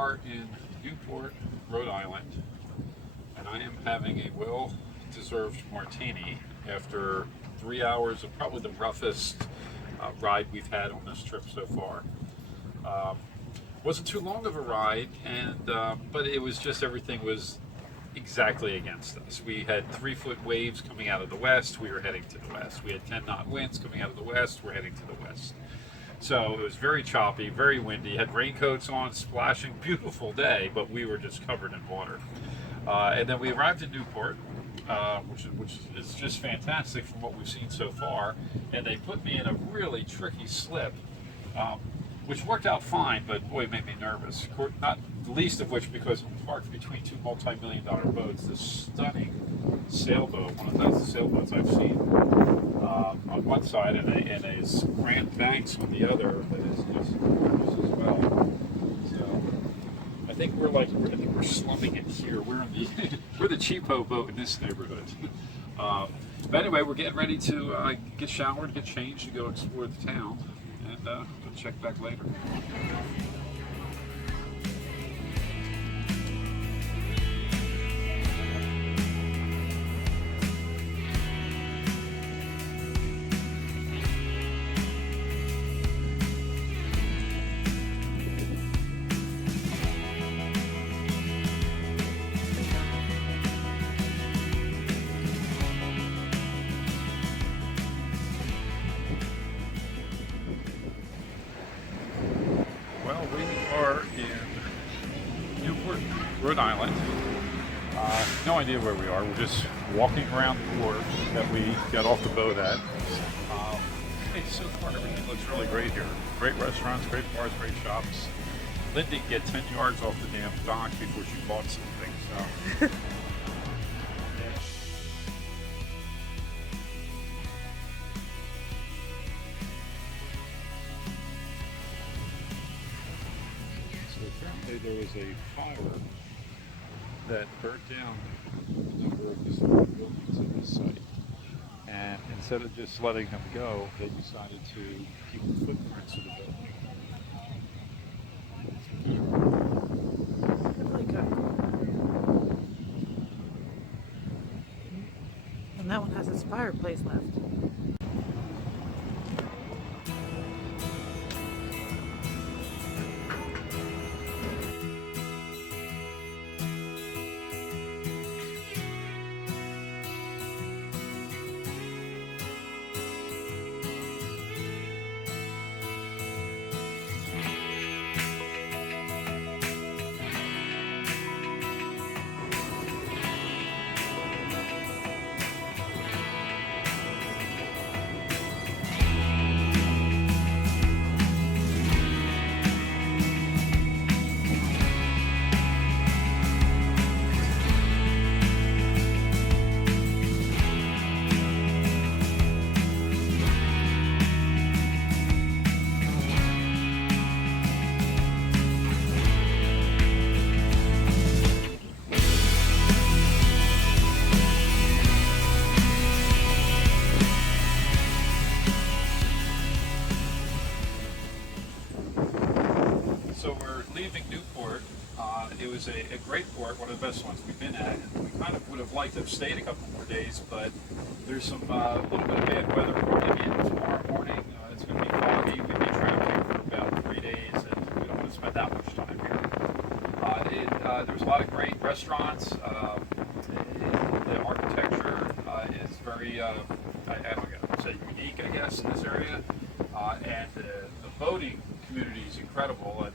are in Newport, Rhode Island, and I am having a well-deserved martini after 3 hours of probably the roughest ride we've had on this trip so far. Wasn't too long of a ride, and but it was just everything was exactly against us. We had 3-foot waves coming out of the west. We were heading to the west. We had 10-knot winds coming out of the west. We're heading to the west. So it was very choppy, very windy. Had raincoats on, splashing. Beautiful day, but we were just covered in water. And then we arrived in Newport, which is just fantastic from what we've seen so far. And they put me in a really tricky slip, which worked out fine, but boy, it made me nervous. Not the least of which because I'm parked between two multi-million-dollar boats. This stunning sailboat, one of the best sailboats I've seen, on one side, and a Grand Banks on the other that is just gorgeous as well. So I think we're slumming it here. We're in the we're the cheapo boat in this neighborhood. But anyway, we're getting ready to get showered, get changed, and go explore the town. And we'll check back later. Well, we are in Newport, Rhode Island. No idea where we are. We're just walking around the wharf that we got off the boat at. Hey, so far everything looks really great here. Great restaurants, great bars, great shops. Lindy can get 10 yards off the damn dock before she bought something. So. Apparently there was a fire that burnt down a number of historic buildings at this site. And instead of just letting them go, they decided to keep the footprints of the building. Really good. And that one has its fireplace left. So we're leaving Newport. It was a great port, one of the best ones we've been at. And we kind of would have liked to have stayed a couple more days, but there's some little bit of bad weather coming in tomorrow morning. It's going to be foggy. We'll be traveling for about 3 days, and we don't want to spend that much time here. There's a lot of great restaurants. The architecture is very, I don't know, say unique, I guess, in this area. And the boating community is incredible.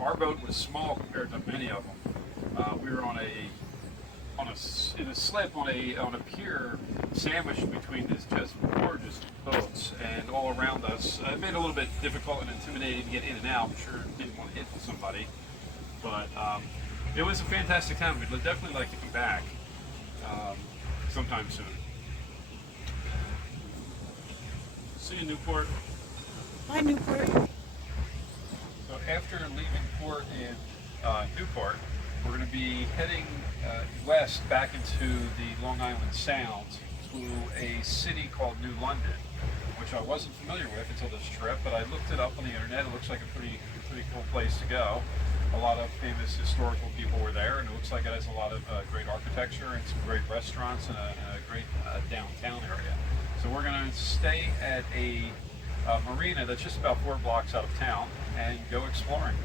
Our boat was small compared to many of them. We were in a slip on a pier sandwiched between these just gorgeous boats, and all around us. It made it a little bit difficult and intimidating to get in and out. I'm sure didn't want to hit somebody, but it was a fantastic time. We'd definitely like to come back sometime soon. See you, Newport. Bye, Newport. So after leaving port in Newport, we're going to be heading west back into the Long Island Sound to a city called New London, which I wasn't familiar with until this trip, but I looked it up on the internet. It looks like a pretty cool place to go. A lot of famous historical people were there, and it looks like it has a lot of great architecture and some great restaurants and a great downtown area. So we're going to stay at a marina that's just about 4 blocks out of town and go exploring.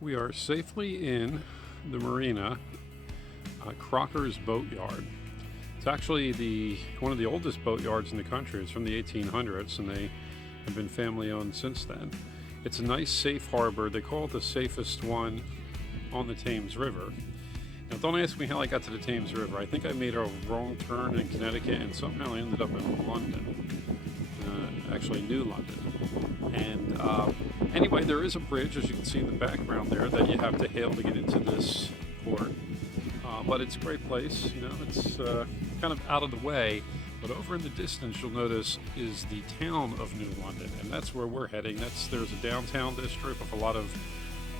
We are safely in the marina, Crocker's Boatyard. It's actually one of the oldest boatyards in the country. It's from the 1800s, and they have been family owned since then. It's a nice, safe harbor. They call it the safest one on the Thames River. Now, don't ask me how I got to the Thames River. I think I made a wrong turn in Connecticut, and somehow I ended up in London, actually New London. And anyway, there is a bridge, as you can see in the background there, that you have to hail to get into this port. But it's a great place. You know, it's kind of out of the way. But over in the distance, you'll notice is the town of New London, and that's where we're heading. There's a downtown district with a lot of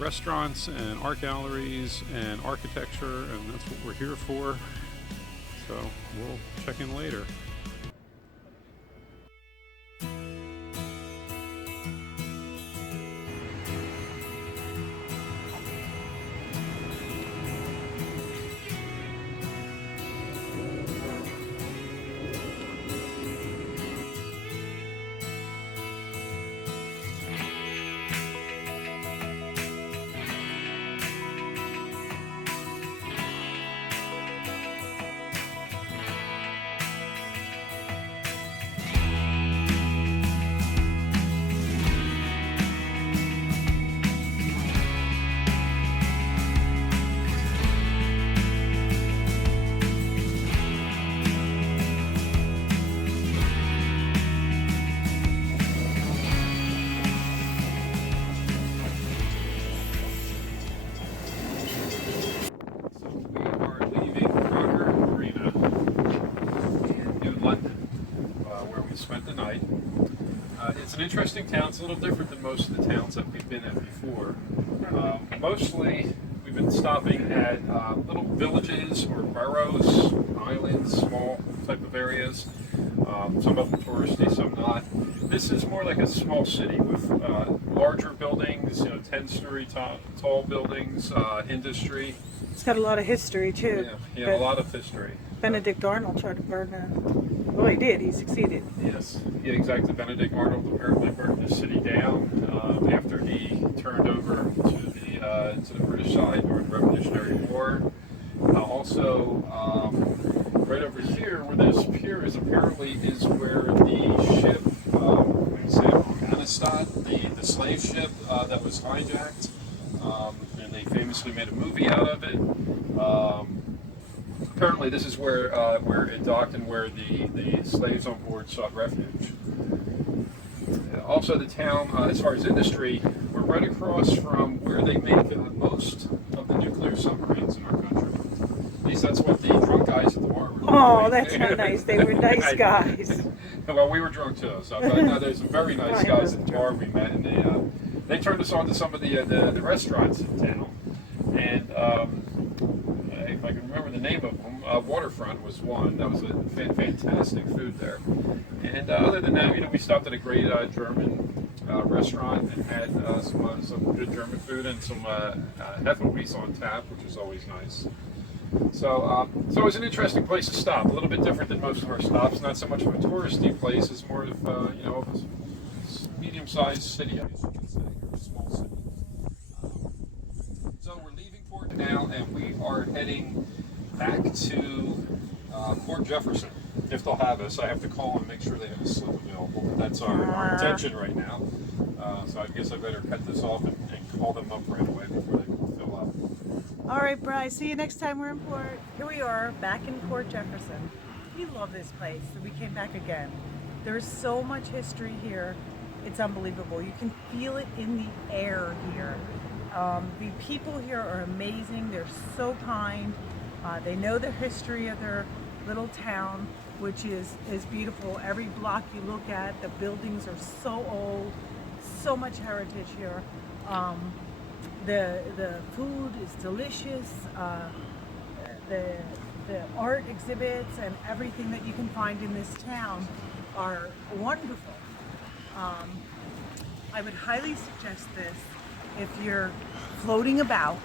restaurants and art galleries and architecture, and that's what we're here for. So we'll check in later. Spent the night. It's an interesting town. It's a little different than most of the towns that we've been at before. Mostly we've been stopping at little villages or boroughs, islands, small type of areas. Some of them touristy, some not. This is more like a small city with larger buildings, 10-story tall buildings, industry. It's got a lot of history too. Yeah, a lot of history. Benedict Arnold tried to burn it. Well, he did. He succeeded. Yes. Yeah, exactly. Benedict Arnold apparently burned the city down after he turned over to the British side during the Revolutionary War. Also, right over here, where this pier is, apparently is where the ship, Amistad, the slave ship that was hijacked, and they famously made a movie out of it. Apparently, this is where it docked and where the slaves on board sought refuge. Also, the town, as far as industry, we're right across from where they make most of the nuclear submarines in our country. At least that's what the drunk guys at the bar were doing. Oh, that's not nice. They were nice guys. Well, we were drunk too. So no, there's some very nice guys at the bar we met, and they turned us on to some of the restaurants in town. And if I can remember the name of them, Waterfront was one. That was a fantastic food there. And other than that, we stopped at a great German restaurant and had some good German food and some Hefeweiss on tap, which is always nice. So it was an interesting place to stop. A little bit different than most of our stops. Not so much of a touristy place. It's more of a medium-sized city, I guess you could say, or a small city. So we're leaving Port now, and we are heading back to Port Jefferson. If they'll have us, I have to call and make sure they have a slip available. But that's our intention right now. So I guess I better cut this off and call them up right away before they fill up. All right, Bryce. See you next time we're in Port. Here we are, back in Port Jefferson. We love this place, so we came back again. There's so much history here. It's unbelievable. You can feel it in the air here. The people here are amazing. They're so kind. They know the history of their little town, which is beautiful. Every block you look at, the buildings are so old. So much heritage here. The food is delicious. The art exhibits and everything that you can find in this town are wonderful. I would highly suggest this if you're floating about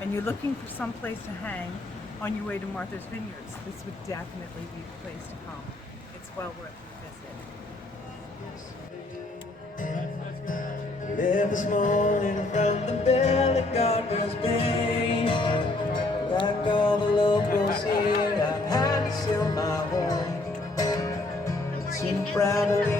and you're looking for some place to hang on your way to Martha's Vineyards. This would definitely be the place to come. It's well worth the visit. Live this morning from the belly Gardeners Bay. Like all the locals here, I've had to sell my home. Too proud to leave